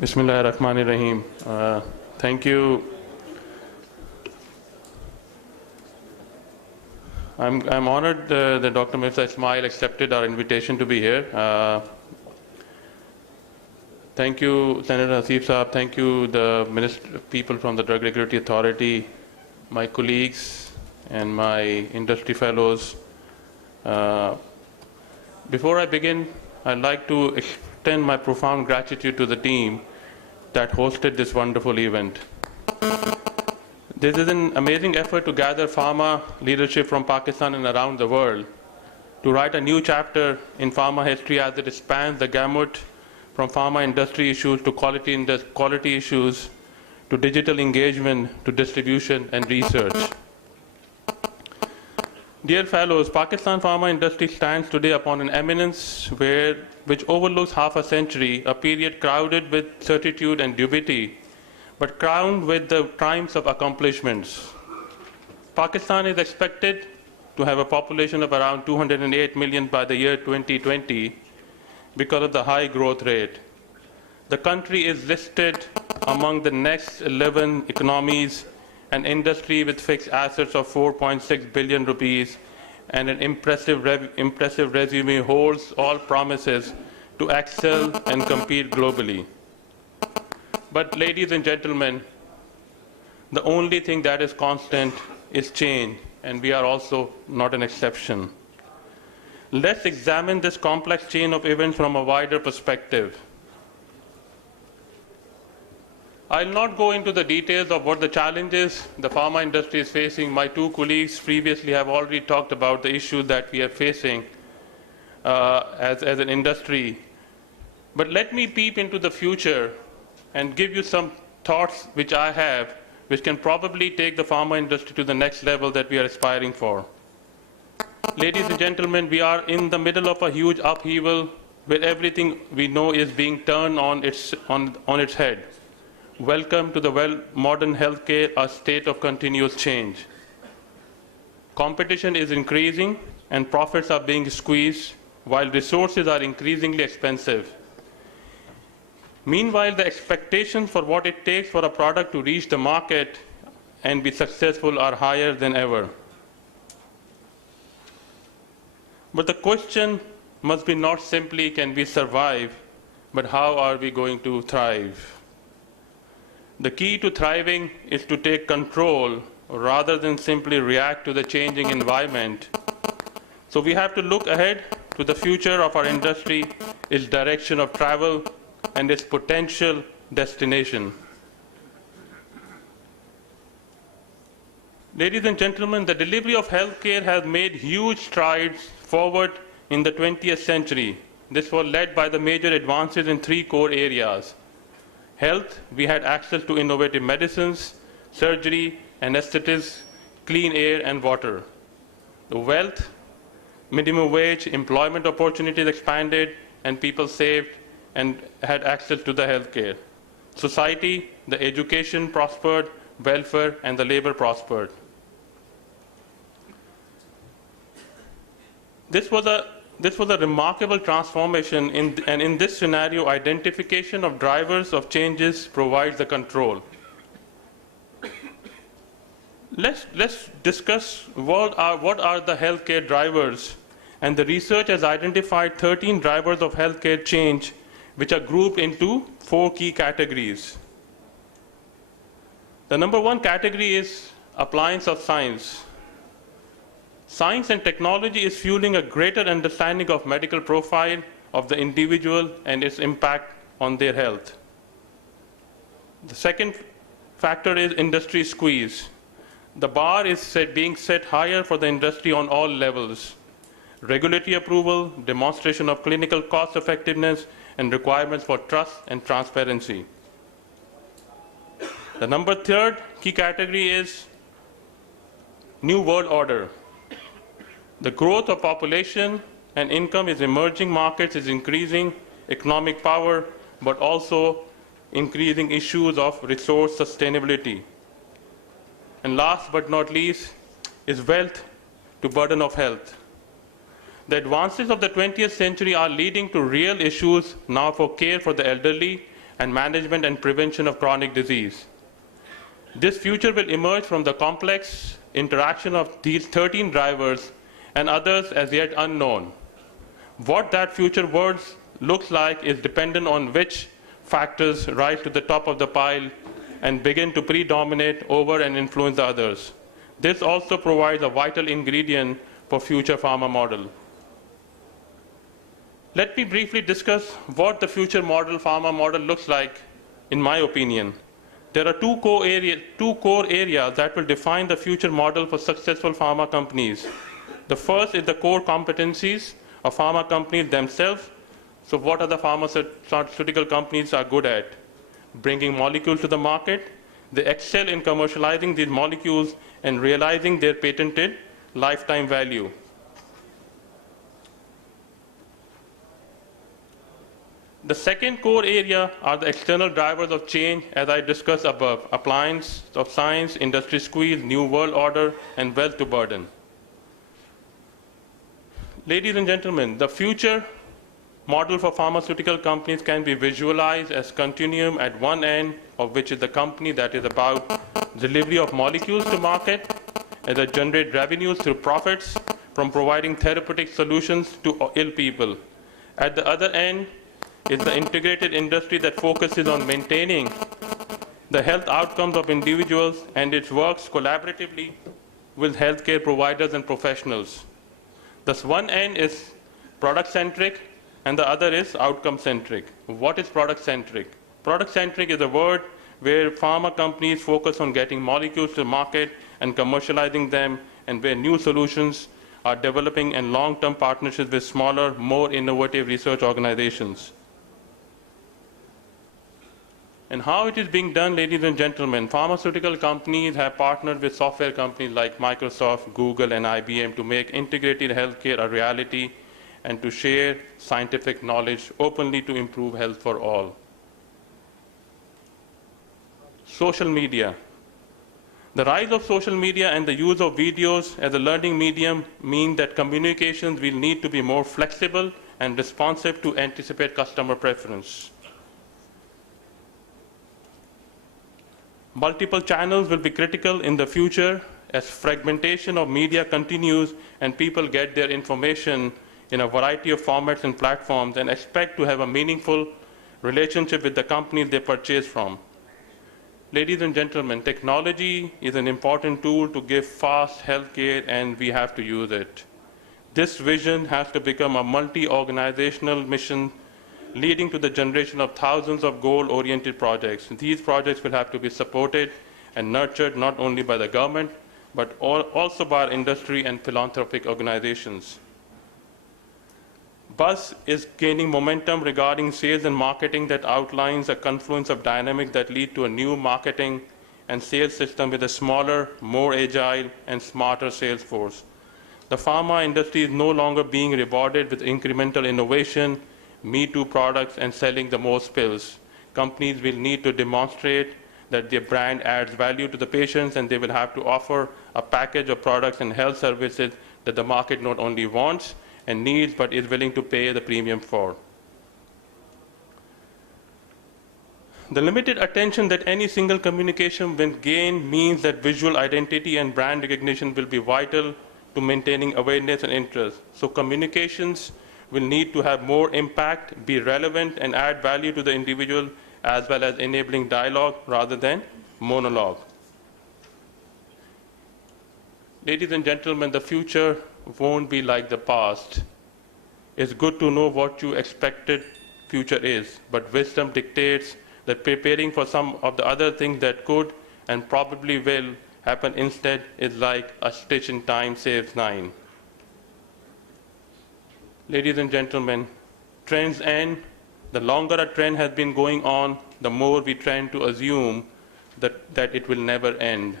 Bismillahirrahmanirrahim. Thank you. I'm honored that Dr. Mirza Ismail accepted our invitation to be here. Thank you, Senator Hasib Saab. Thank you, the people from the Drug Regulatory Authority, my colleagues, and my industry fellows. Before I begin, I'd like to extend my profound gratitude to the team that hosted this wonderful event. This is an amazing effort to gather pharma leadership from Pakistan and around the world to write a new chapter in pharma history as it spans the gamut from pharma industry issues to quality issues to digital engagement to distribution and research. Dear fellows, Pakistan pharma industry stands today upon an eminence which overlooks half a century, a period crowded with certitude and dubiety, but crowned with the triumphs of accomplishments. Pakistan is expected to have a population of around 208 million by the year 2020 because of the high growth rate. The country is listed among the next 11 economies, an industry with fixed assets of 4.6 billion rupees and an impressive resume holds all promises to excel and compete globally. But ladies and gentlemen, the only thing that is constant is change, and we are also not an exception. Let's examine this complex chain of events from a wider perspective. I'll not go into the details of what the challenges the pharma industry is facing. My two colleagues previously have already talked about the issues that we are facing as an industry. But let me peep into the future and give you some thoughts which I have, which can probably take the pharma industry to the next level that we are aspiring for. Ladies and gentlemen, we are in the middle of a huge upheaval where everything we know is being turned on its head. Welcome to the modern healthcare, a state of continuous change. Competition is increasing and profits are being squeezed while resources are increasingly expensive. Meanwhile, the expectations for what it takes for a product to reach the market and be successful are higher than ever. But the question must be not simply can we survive, but how are we going to thrive? The key to thriving is to take control rather than simply react to the changing environment. So we have to look ahead to the future of our industry, its direction of travel, and its potential destination. Ladies and gentlemen, the delivery of healthcare has made huge strides forward in the 20th century. This was led by the major advances in three core areas. Health, we had access to innovative medicines, surgery, anesthetics, clean air, and water. The wealth, minimum wage, employment opportunities expanded, and people saved and had access to the healthcare. Society, the education prospered, welfare, and the labor prospered. This was a remarkable transformation, and in this scenario, identification of drivers of changes provides the control. Let's discuss what are the healthcare drivers, and the research has identified 13 drivers of healthcare change, which are grouped into 4 key categories. The number 1 category is appliance of science. Science and technology is fueling a greater understanding of medical profile of the individual and its impact on their health. The second factor is industry squeeze. The bar is being set higher for the industry on all levels. Regulatory approval, demonstration of clinical cost effectiveness, and requirements for trust and transparency. The number 3rd key category is new world order. The growth of population and income is emerging markets is increasing economic power, but also increasing issues of resource sustainability. And last but not least is wealth to burden of health. The advances of the 20th century are leading to real issues now for care for the elderly, and management and prevention of chronic disease. This future will emerge from the complex interaction of these 13 drivers and others as yet unknown. What that future world looks like is dependent on which factors rise to the top of the pile and begin to predominate over and influence the others. This also provides a vital ingredient for future pharma model. Let me briefly discuss what the future pharma model looks like, in my opinion. There are two core areas that will define the future model for successful pharma companies. The first is the core competencies of pharma companies themselves. So what are the pharmaceutical companies are good at? Bringing molecules to the market. They excel in commercializing these molecules and realizing their patented lifetime value. The second core area are the external drivers of change, as I discussed above: appliance of science, industry squeeze, new world order, and wealth to burden. Ladies and gentlemen, the future model for pharmaceutical companies can be visualized as continuum, at one end of which is the company that is about delivery of molecules to market, and that generate revenues through profits from providing therapeutic solutions to ill people. At the other end is the integrated industry that focuses on maintaining the health outcomes of individuals, and it works collaboratively with healthcare providers and professionals. Thus, one end is product-centric and the other is outcome-centric. What is product-centric? Product-centric is a word where pharma companies focus on getting molecules to market and commercializing them, and where new solutions are developing and long-term partnerships with smaller, more innovative research organizations. And how it is being done, ladies and gentlemen, pharmaceutical companies have partnered with software companies like Microsoft, Google, and IBM to make integrated healthcare a reality and to share scientific knowledge openly to improve health for all. Social media. The rise of social media and the use of videos as a learning medium mean that communications will need to be more flexible and responsive to anticipate customer preference. Multiple channels will be critical in the future as fragmentation of media continues and people get their information in a variety of formats and platforms and expect to have a meaningful relationship with the companies they purchase from. Ladies and gentlemen, technology is an important tool to give fast healthcare, and we have to use it. This vision has to become a multi-organizational mission leading to the generation of thousands of goal-oriented projects. These projects will have to be supported and nurtured not only by the government, but also by our industry and philanthropic organizations. Buzz is gaining momentum regarding sales and marketing that outlines a confluence of dynamics that lead to a new marketing and sales system with a smaller, more agile, and smarter sales force. The pharma industry is no longer being rewarded with incremental innovation, me-too products, and selling the most pills. Companies will need to demonstrate that their brand adds value to the patients, and they will have to offer a package of products and health services that the market not only wants and needs, but is willing to pay the premium for. The limited attention that any single communication will gain means that visual identity and brand recognition will be vital to maintaining awareness and interest. So communications will need to have more impact, be relevant, and add value to the individual, as well as enabling dialogue rather than monologue. Ladies and gentlemen, the future won't be like the past. It's good to know what you expected future is, but wisdom dictates that preparing for some of the other things that could and probably will happen instead is like a stitch in time saves 9. Ladies and gentlemen, trends end. The longer a trend has been going on, the more we tend to assume that it will never end.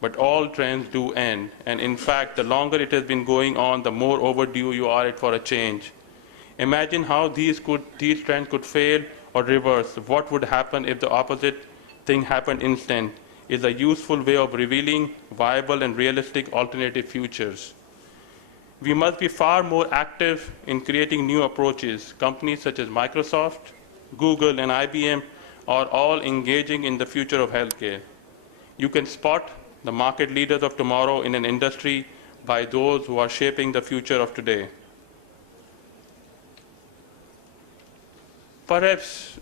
But all trends do end. And in fact, the longer it has been going on, the more overdue you are for a change. Imagine how these trends could fail or reverse. What would happen if the opposite thing happened instead? Is a useful way of revealing viable and realistic alternative futures. We must be far more active in creating new approaches. Companies such as Microsoft, Google, and IBM are all engaging in the future of healthcare. You can spot the market leaders of tomorrow in an industry by those who are shaping the future of today. Perhaps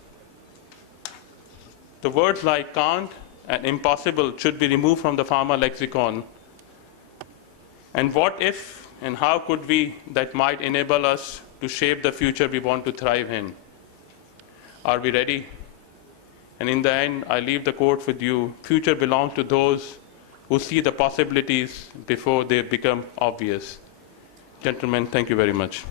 the words like can't and impossible should be removed from the pharma lexicon. And what if and how could we that might enable us to shape the future we want to thrive in? Are we ready? And in the end, I leave the quote with you: future belongs to those who see the possibilities before they become obvious. Gentlemen, thank you very much.